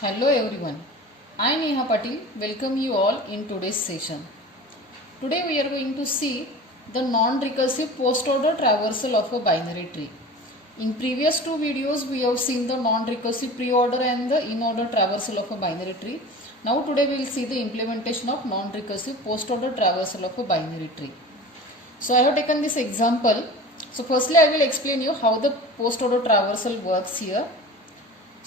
Hello everyone, I am Neha Patil. Welcome you all in today's session. Today we are going to see the non-recursive post-order traversal of a binary tree. In previous two videos we have seen the non-recursive pre-order and the in-order traversal of a binary tree. Now today we will see the implementation of non-recursive post-order traversal of a binary tree. So I have taken this example. So firstly I will explain you how the post-order traversal works here.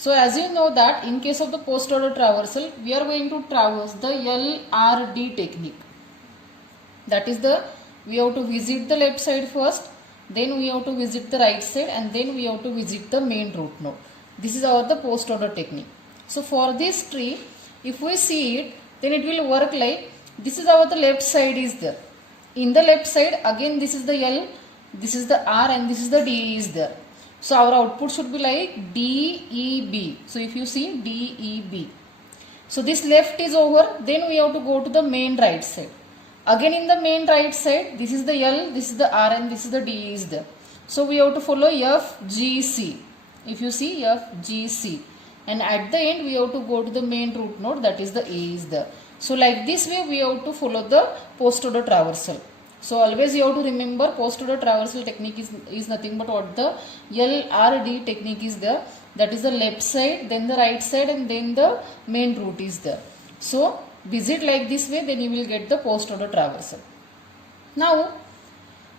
So as you know that in case of the post-order traversal, we are going to traverse the LRD technique. That is we have to visit the left side first, then we have to visit the right side, and then we have to visit the main root node. This is the post-order technique. So for this tree, if we see it, then it will work like this is the left side is there. In the left side, again this is the L, this is the R, and this is the D is there. So our output should be like DEB. So if you see DEB. So this left is over. Then we have to go to the main right side. Again in the main right side, this is the L, this is the R, and this is the D is there. So we have to follow FGC. If you see FGC. And at the end we have to go to the main root node, that is the A is there. So like this way we have to follow the post-order traversal. So always you have to remember post-order traversal technique is nothing but what the LRD technique is there. That is the left side, then the right side, and then the main root is there. So visit like this way, then you will get the post-order traversal. Now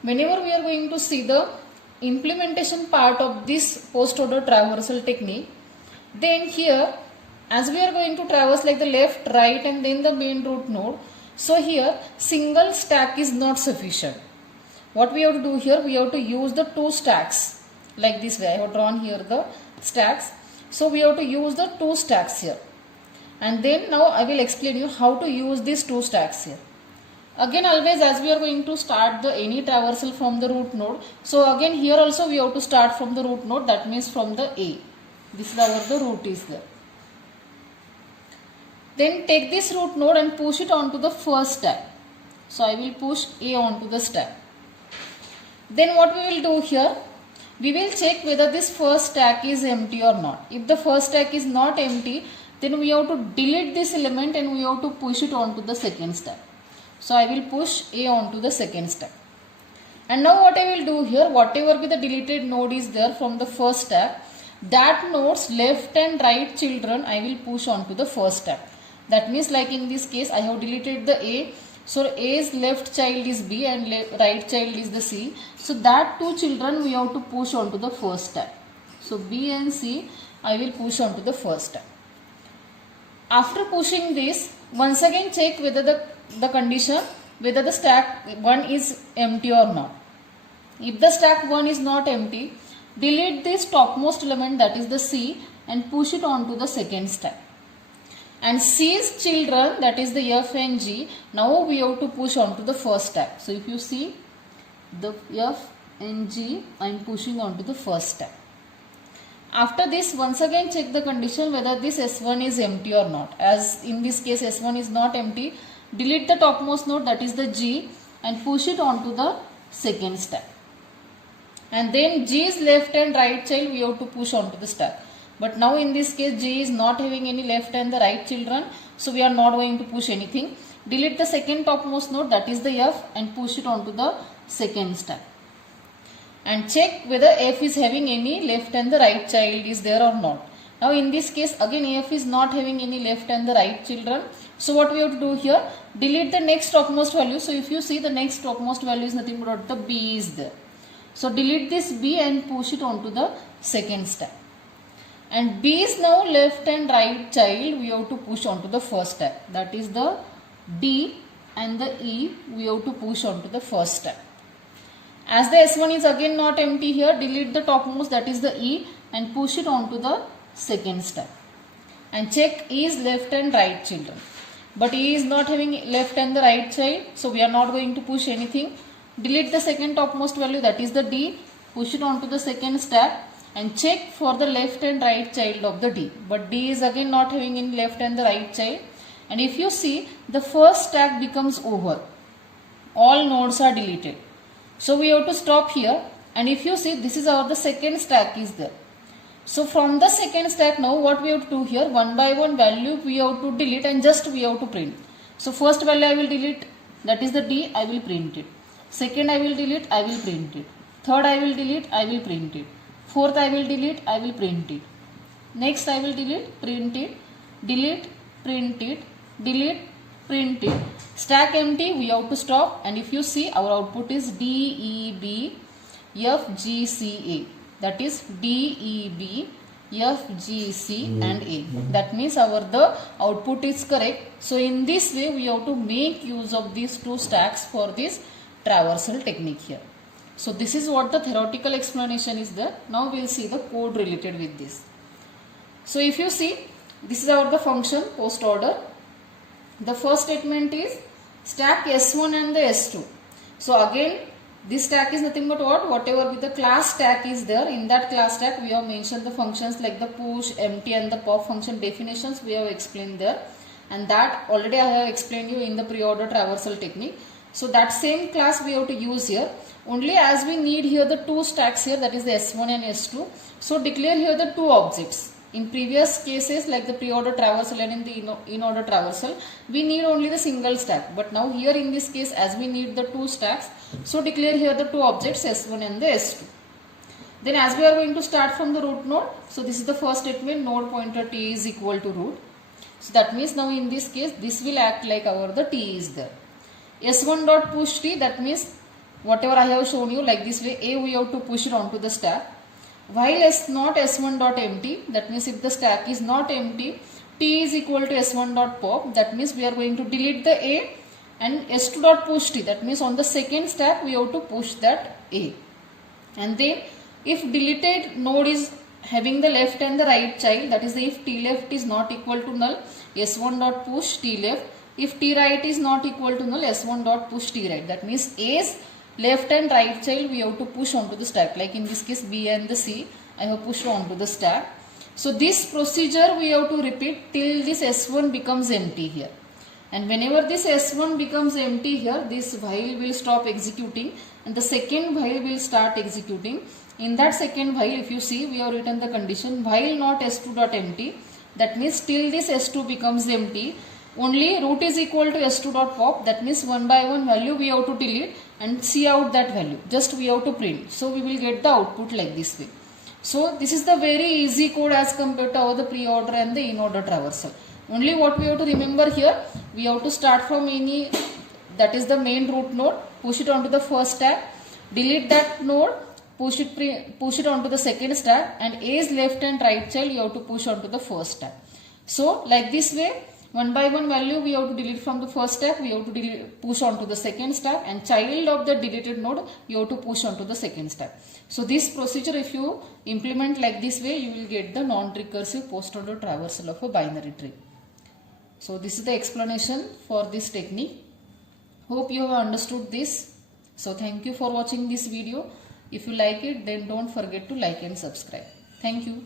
whenever we are going to see the implementation part of this post-order traversal technique, then here as we are going to traverse like the left, right, and then the main root node. So here single stack is not sufficient. What we have to do here, we have to use the two stacks like this way. I have drawn here the stacks. So we have to use the two stacks here. And then now I will explain you how to use these two stacks here. Again always as we are going to start the any traversal from the root node. So again here also we have to start from the root node, that means from the A. This is the root is there. Then take this root node and push it onto the first stack. So I will push A onto the stack. Then what we will do here, we will check whether this first stack is empty or not. If the first stack is not empty, then we have to delete this element and we have to push it onto the second stack. So I will push A onto the second stack. And now what I will do here, whatever be the deleted node is there from the first stack, that node's left and right children I will push onto the first stack. That means like in this case I have deleted the A. So A's left child is B and right child is the C. So that two children we have to push onto the first stack. So B and C I will push onto the first stack. After pushing this, once again check whether the condition, whether the stack 1 is empty or not. If the stack 1 is not empty, delete this topmost element, that is the C, and push it onto the second stack. And C's children, that is the F and G, now we have to push onto the first stack. So if you see the F and G, I am pushing onto the first stack. After this, once again check the condition whether this S1 is empty or not. As in this case S1 is not empty, delete the topmost node, that is the G, and push it onto the second stack. And then G's left and right child we have to push onto the stack. But now in this case G is not having any left and the right children, so we are not going to push anything. Delete the second topmost node, that is the F, and push it onto the second stack. And check whether F is having any left and the right child is there or not. Now in this case again F is not having any left and the right children. So what we have to do here, delete the next topmost value. So if you see the next topmost value is nothing but the B is there. So delete this B and push it onto the second stack. And B is now left and right child we have to push onto the first stack. That is the D and the E we have to push onto the first stack. As the S1 is again not empty here, delete the topmost, that is the E, and push it onto the second stack. And check E's left and right children. But E is not having left and the right child, so we are not going to push anything. Delete the second topmost value, that is the D, push it onto the second stack. And check for the left and right child of the D. But D is again not having any left and the right child. And if you see, the first stack becomes over. All nodes are deleted. So we have to stop here. And if you see, this is how the second stack is there. So from the second stack, now what we have to do here, one by one value we have to delete and just we have to print. So first value I will delete, that is the D, I will print it. Second I will delete, I will print it. Third I will delete, I will print it. Fourth I will delete, I will print it. Next I will delete, print it, delete, print it, delete, print it. Stack empty, we have to stop, and if you see our output is D, E, B, F, G, C, A. That is D, E, B, F, G, C and A. That means the output is correct. So in this way we have to make use of these two stacks for this traversal technique here. So this is what the theoretical explanation is there. Now we will see the code related with this. So if you see, this is the function post order. The first statement is stack S1 and the S2. So again, this stack is nothing but what? Whatever with the class stack is there, in that class stack we have mentioned the functions like the push, empty and the pop function definitions we have explained there, and that already I have explained you in the pre-order traversal technique. So that same class we have to use here. Only as we need here the two stacks here, that is the S1 and S2. So declare here the two objects. In previous cases like the pre-order traversal and in the in-order traversal, we need only the single stack. But now here in this case, as we need the two stacks, so declare here the two objects S1 and the S2. Then as we are going to start from the root node, so this is the first statement, node pointer T is equal to root. So that means now in this case, this will act like the T is there. S1 dot push T, that means whatever I have shown you like this way, A we have to push it onto the stack. While not S1 dot empty, that means if the stack is not empty, T is equal to S1 dot pop, that means we are going to delete the A, and S2 dot push T, that means on the second stack we have to push that A. And then if deleted node is having the left and the right child, that is if T left is not equal to null, S1 dot push T left. If T right is not equal to null, S1 dot push T right. That means A's left and right child we have to push onto the stack. Like in this case B and the C I have pushed onto the stack. So this procedure we have to repeat till this S1 becomes empty here. And whenever this S1 becomes empty here, this while will stop executing and the second while will start executing. In that second while, if you see, we have written the condition while not S2 dot empty. That means till this S2 becomes empty, only root is equal to S2 dot pop. That means one by one value we have to delete and see out that value. Just we have to print. So we will get the output like this way. So this is the very easy code as compared to the pre-order and the in-order traversal. Only what we have to remember here, we have to start from any, that is the main root node, push it onto the first stack, delete that node, push it onto the second stack, and A's left and right child you have to push onto the first stack. So like this way, one by one value we have to delete from the first stack, we have to push onto the second stack, and child of the deleted node you have to push onto the second stack. So this procedure if you implement like this way, you will get the non-recursive post-order traversal of a binary tree. So this is the explanation for this technique. Hope you have understood this. So thank you for watching this video. If you like it, then don't forget to like and subscribe. Thank you.